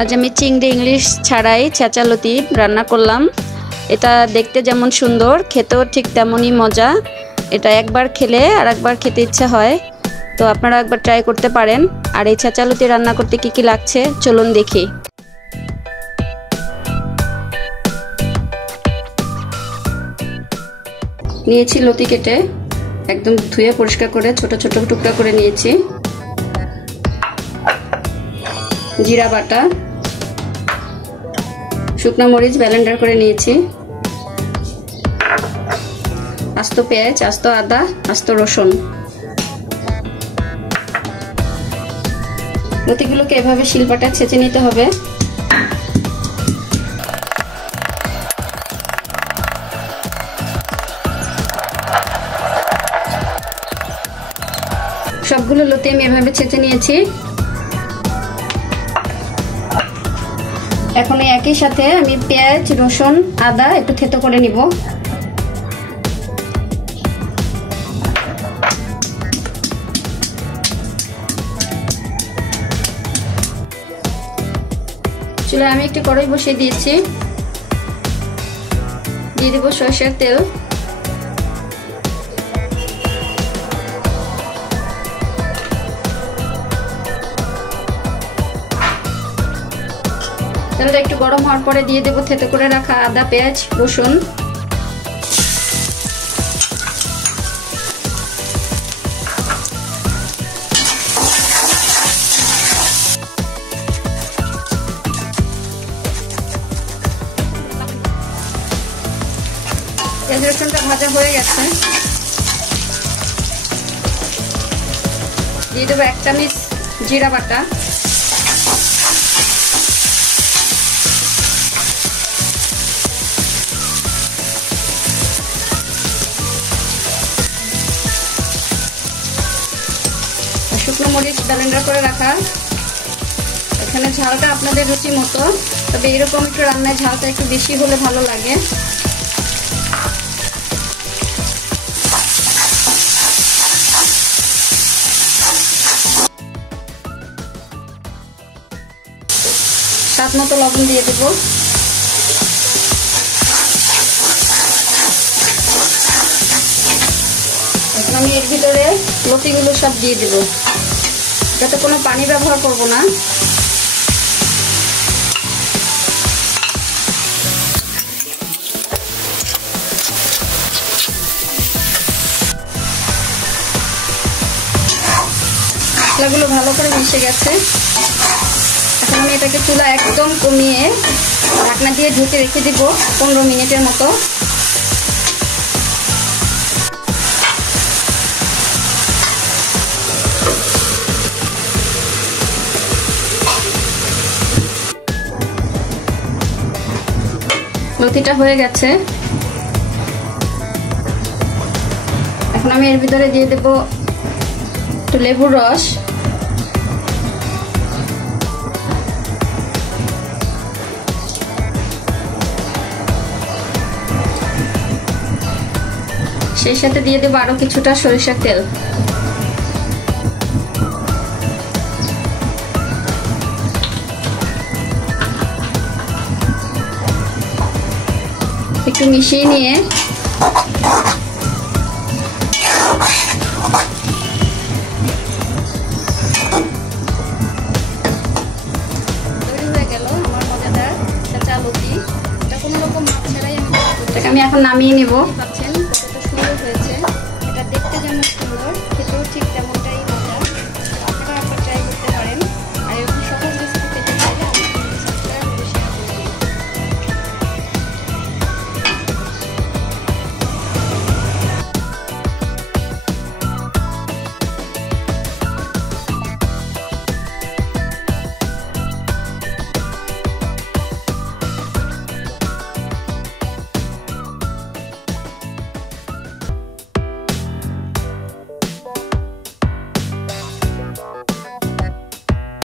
আজ আমি চিংড়ি ইলিশ ছাড়াই ছেঁচা লতি রান্না করলাম। এটা দেখতে যেমন সুন্দর, খেতেও ঠিক তেমনই মজা। এটা একবার খেলে আর একবার খেতে ইচ্ছা হয়, তো আপনারা একবার ট্রাই করতে পারেন। আর এই ছেঁচা লতি রান্না করতে কি কি লাগছে চলুন দেখি। নিয়েছি লতি কেটে একদম ধুয়ে পরিষ্কার করে ছোট ছোট টুকরা করে নিয়েছি। জিরা বাটা, শুকনো মরিচ ব্লেন্ডার করে নিয়েছি, আস্ত পেঁয়াজ, আস্ত আদা, আস্ত রসুন। লতিগুলোকে এভাবে শিলপাটায় ছেঁচে নিতে হবে। সবগুলো লতি আমি এভাবে ছেঁচে নিয়েছি। এখন একই সাথে আমি পেঁয়াজ, রসুন, আদা একটু থেতো করে নিব। চুলায় আমি একটি কড়াই বসিয়ে দিয়েছি, দিয়ে দেব সরষের তেল। তেলটা একটু গরম হওয়ার পরে দিয়ে দেব থেতো করে রাখা আদা, পেঁয়াজ, রসুন। পেঁয়াজ রসুনটা ভাজা হয়ে গেছে, দিয়ে দেবো 1 চামচ জিরা বাটা, শুকনো মরিচ ব্লেন্ডার করে রাখা। এখানে ঝালটা আপনাদের রুচি মতো, তবে এরকম একটু রান্নায় ঝালটা একটু বেশি হলে ভালো লাগে। স্বাদ মতো লবণ দিয়ে দেব। আমি এর ভিতরে লতিগুলো সব দিয়ে দেব, যাতে কোনো পানি ব্যবহার করব না। মশলাগুলো ভালো করে মিশে গেছে। এখন আমি এটাকে চুলা একদম কমিয়ে ঢাকনা দিয়ে ঢেকে রেখে দিব 15 মিনিটের মতো। লতিটা হয়ে গেছে। এখন আমি এর ভিতরে দিয়ে দেব একটু লেবুর রস, সেই সাথে দিয়ে দেব আরো কিছুটা সরিষার তেল। একটু মিশিয়ে নিয়ে তৈরি হয়ে গেল আমার মজাদার ছেঁচা লতি। এটা কোনো রকম মাছ ছাড়াই আমি এখন নামিয়ে নেব। পাচ্ছেন কতটা সুন্দর হয়েছে, এটা দেখতে যেমন সুন্দর, খেতেও ঠিক তেমন।